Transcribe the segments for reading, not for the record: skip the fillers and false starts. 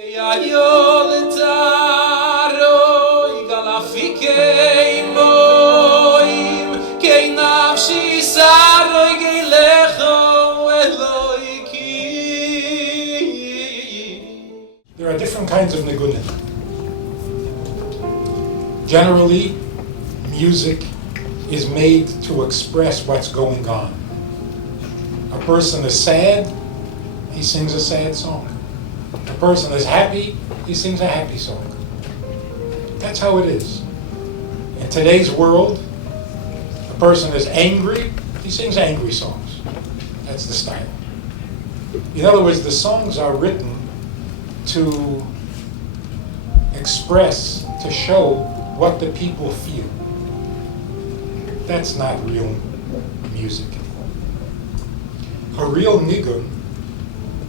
Ke'ayol Ta'arog alafikei moim kei nafshi sarog elecho Eloiki. There are different kinds of niggunim. Generally, music is made to express what's going on. A person is sad, he sings a sad song. A person is happy, he sings a happy song. That's how it is. In today's world, a person is angry, he sings angry songs. That's the style. In other words, the songs are written to express, to show what the people feel. That's not real music. A real niggun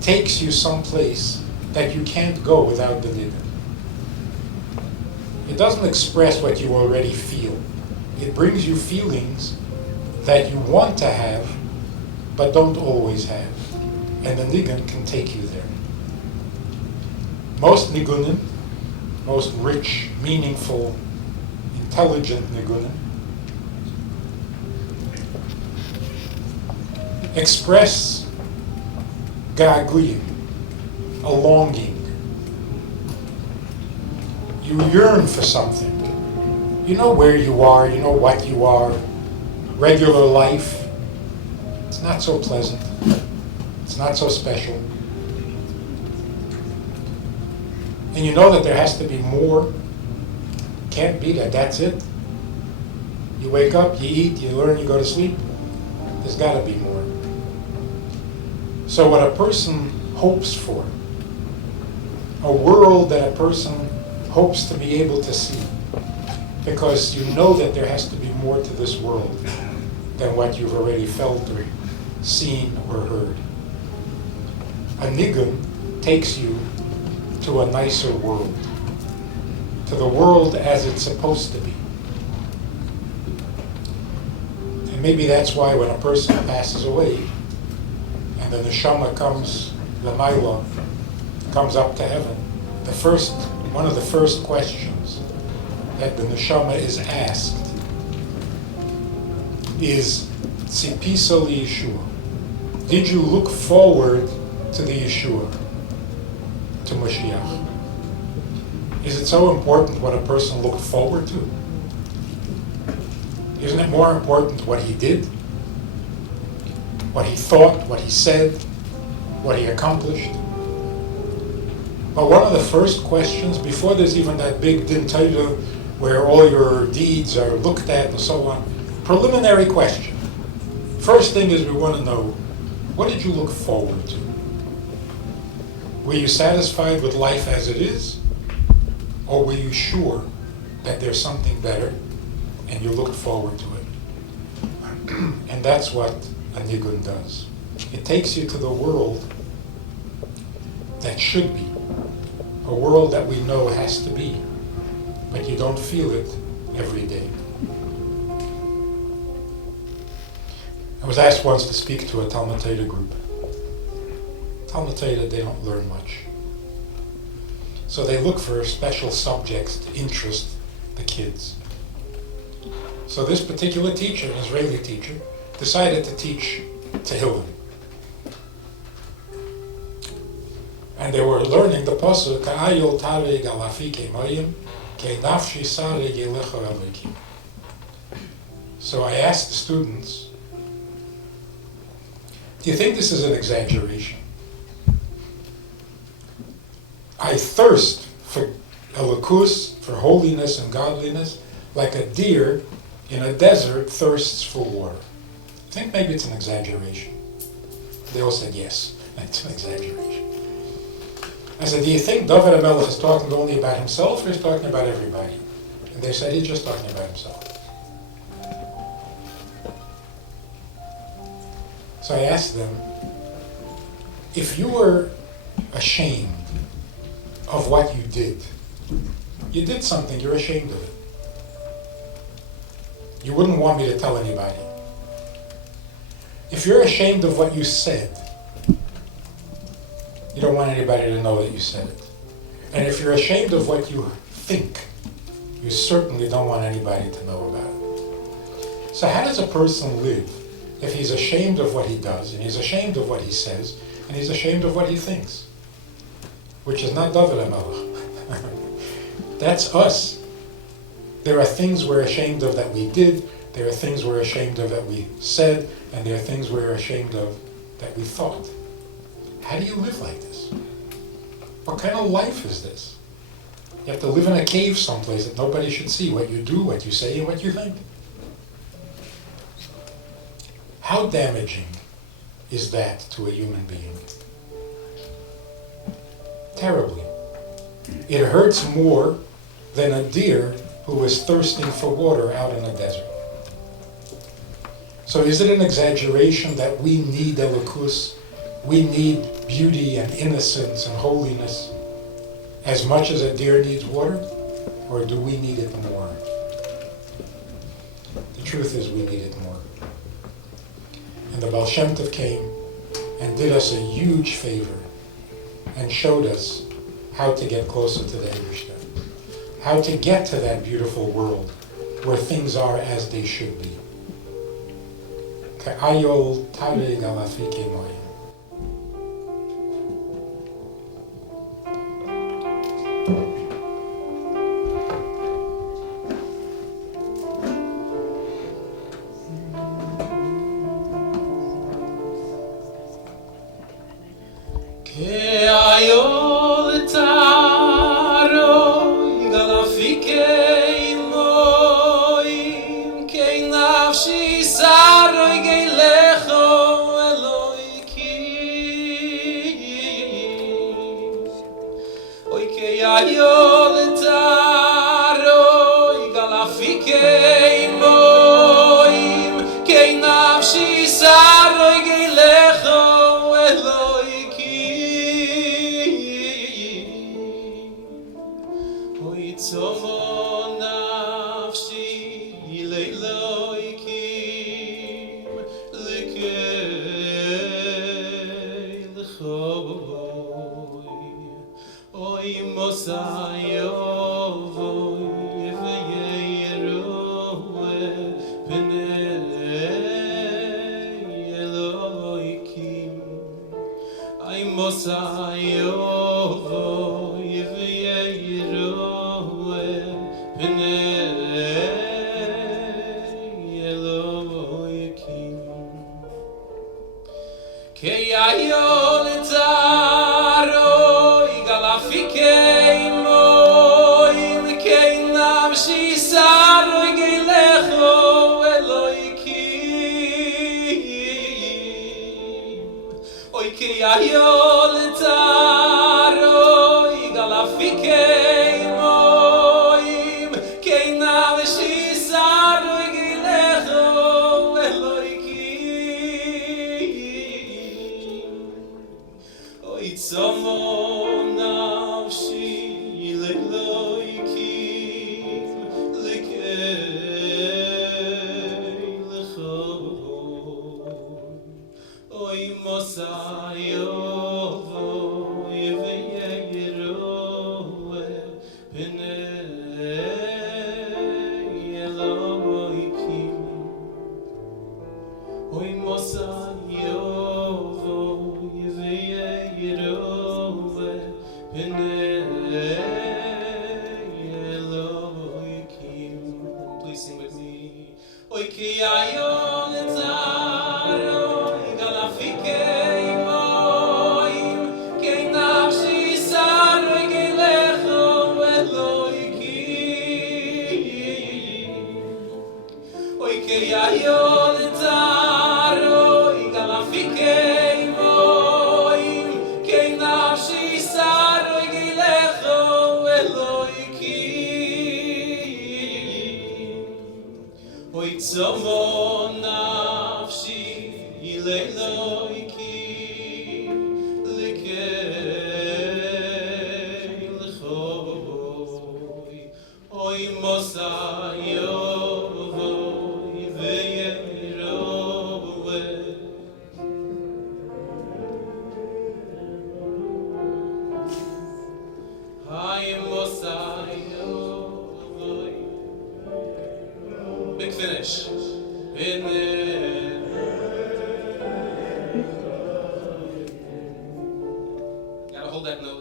takes you someplace that you can't go without the niggun. It doesn't express what you already feel. It brings you feelings that you want to have, but don't always have. And the niggun can take you there. Most niggunim, most rich, meaningful, intelligent niggunim, express ga'aguyim, a longing. You yearn for something. You know where you are, you know what you are. Regular life, it's not so pleasant. It's not so special. And you know that there has to be more. Can't be that's it. You wake up, you eat, you learn, you go to sleep. There's got to be more. So what a person hopes for, a world that a person hopes to be able to see, because you know that there has to be more to this world than what you've already felt or seen or heard. A niggun takes you to a nicer world, to the world as it's supposed to be. And maybe that's why when a person passes away and the neshama comes, the Maila comes up to heaven, one of the first questions that the neshama is asked is Tzipisa li Yeshua. Did you look forward to the Yeshua, to Mashiach? Is it so important what a person looked forward to? Isn't it more important what he did, what he thought, what he said, what he accomplished? But one of the first questions, before there's even that big din Torah where all your deeds are looked at and so on, preliminary question. First thing is we want to know, what did you look forward to? Were you satisfied with life as it is? Or were you sure that there's something better and you looked forward to it? And that's what a niggun does. It takes you to the world that should be, a world that we know has to be, but you don't feel it every day. I was asked once to speak to a Talmud Torah group. Talmud Torah, they don't learn much. So they look for special subjects to interest the kids. So this particular teacher, an Israeli teacher, decided to teach Tehillim. And they were learning the pasuk, Ke'ayol Ta'arog alafikei moim kei nafshi sarog elecho Eloiki. So I asked the students, do you think this is an exaggeration? I thirst for elokus, for holiness and godliness, like a deer in a desert thirsts for water. I think maybe it's an exaggeration. They all said yes, it's an exaggeration. I said, do you think David HaMelech is talking only about himself or he's talking about everybody? And they said he's just talking about himself. So I asked them, if you were ashamed of what you did something, you're ashamed of it. You wouldn't want me to tell anybody. If you're ashamed of what you said, you don't want anybody to know that you said it. And if you're ashamed of what you think, you certainly don't want anybody to know about it. So how does a person live if he's ashamed of what he does, and he's ashamed of what he says, and he's ashamed of what he thinks? Which is not David HaMelech. That's us. There are things we're ashamed of that we did, there are things we're ashamed of that we said, and there are things we're ashamed of that we thought. How do you live like this? What kind of life is this? You have to live in a cave someplace that nobody should see what you do, what you say, and what you think. How damaging is that to a human being? Terribly. It hurts more than a deer who is thirsting for water out in a desert. So is it an exaggeration that we need elokus, we need beauty and innocence and holiness as much as a deer needs water? Or do we need it more? The truth is we need it more. And the Baal Shem Tov came and did us a huge favor and showed us how to get closer to the Eibishter, how to get to that beautiful world where things are as they should be. Ke'ayol Ta'arog al afike moyim. Ke'ayol Ta'arog al afike moyim, Kei nafshi sarog elecho Elokim. Oy ke'ayol ta'arog al afike moyim, Kei nafshi sarog elecho Elokim. Oy tzomo nafshi le'Elokim, likei l'choy. Oy mosayovoy v'yeroe p'nei Elokim. Oy mosayovoy v'yeroe p'nei Elokim. Ke'ayol Ta'arog al afike moyim, Kei nafshi sarog elecho Elokim. Oy ke'ayol ta'arog al afike moyim, Kei nafshi sarog elecho Elokim. Oy tzomo nafshi le'Elokim, likei l'choy. Oy mosayovoy v'yeroe p'nei Elokim. Oy mosayovoy v'yeroe p'nei Elokim. Please sing with me. Oy ke'ayol ta'arog al afike moyim, Kei nafshi sarog elecho Elokim. Oy ke'ayol ta'arog al afike moyim, Kei nafshi sarog elecho Elokim. Oy tzomo nafshi le'Elokim, likei l'choy. Oy mosayovoy v'yeroe. Big finish. In there. Gotta hold that note.